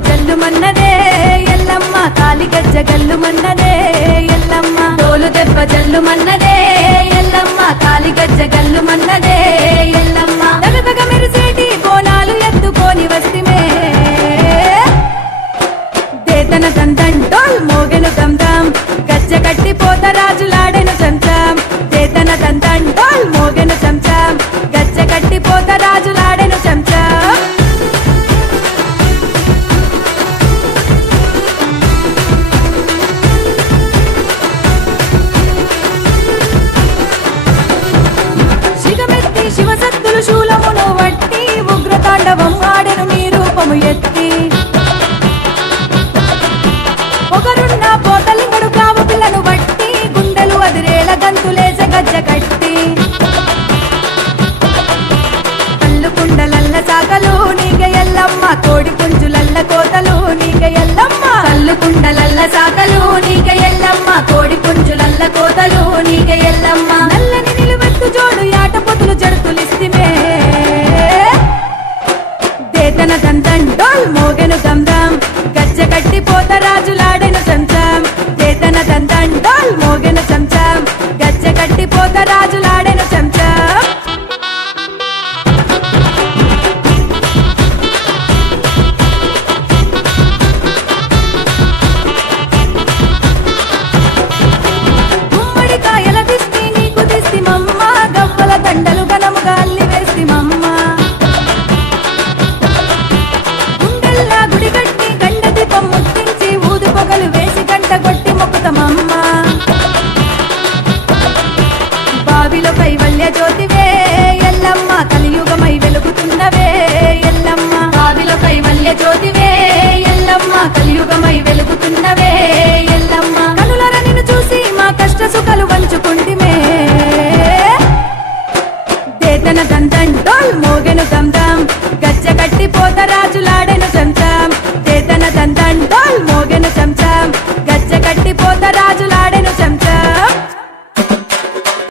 జల్లు మన్నదే ఎల్లమ్మ కాలి గజ్జ గల్లు మన్నదే ఎల్లమ్మ డోలు దెబ్బ జల్లు మన్నదే ఎల్లమ్మ కాలి గజ్జ గల్లు మన్నదే ఎల్లమ్మ దగదగ మెరిసేటి బోనాలు ఎత్తుకొని వస్తిమే దేతన దందం డోల్ మోగెను దమ్దం గజ్జ కట్టి పోత రాజులాడెను చంచం దేతన దందం డోల్ మోగెను చంచం గజ్జ కట్టి పోత రాజులాడెను చంచం శివసత్తులు శూలమును వట్టి ఉగ్రతాండవం ఆడెను నీ రూపము ఎత్తి ఒకరున్న పోతలింగడు కావు పిల్లను బట్టి గుండెలు అదిరేల గంతులేస గజ్జ కట్టి కళ్ళు కుండలల్ల సాకలు నీగ ఎల్లమ్మ కోడి పుంజులల్ల కోతలు నీగ ఎల్లమ్మ కళ్ళు కుండలల్ల సాకలు నీగ ఎల్లమ్మ కోడి పుంజులల్ల కోతలు నీగ ఎల్లమ్మ నల్లని నిలువెత్తు జోడు యాట పొతులు జడుతులిస్తిమే దేతన దందం డోల్ మోగెను దమ్దం గజ్జ కట్టి పోత రాజులాడెను చంచం దేతన దందం డోల్ మోగెను చంచం గజ్జ కట్టి పోత రాజులాడెను చంచం గుమ్మడికాయల దిష్టి నీకు దిష్టి మమ్మ గవ్వల దండలు గనముగా అల్లి వేస్తి మమ్మ గుండెల్లా గుడి కట్టి గండ దీపం ముట్టించి ఊది పొగలు వేసి గంట కొట్టి మొక్కుతమమ్మ బావిలో కైవల్య జ్యోతివే ఎల్లమ్మ కలియుగమై వెలుగుతున్నవే ఎల్లమ్మ బావిలో కైవల్య జ్యోతివే ఎల్లమ్మ కలియుగమై వెలుగుతున్నవే ఎల్లమ్మ కనులర నిన్ను చూసి మా కష్ట సుఖాలు వంచుకుంటిమే దేతన దందం డోల్ మోగెను దమ్దం గజ్జ కట్టి పోత రాజులా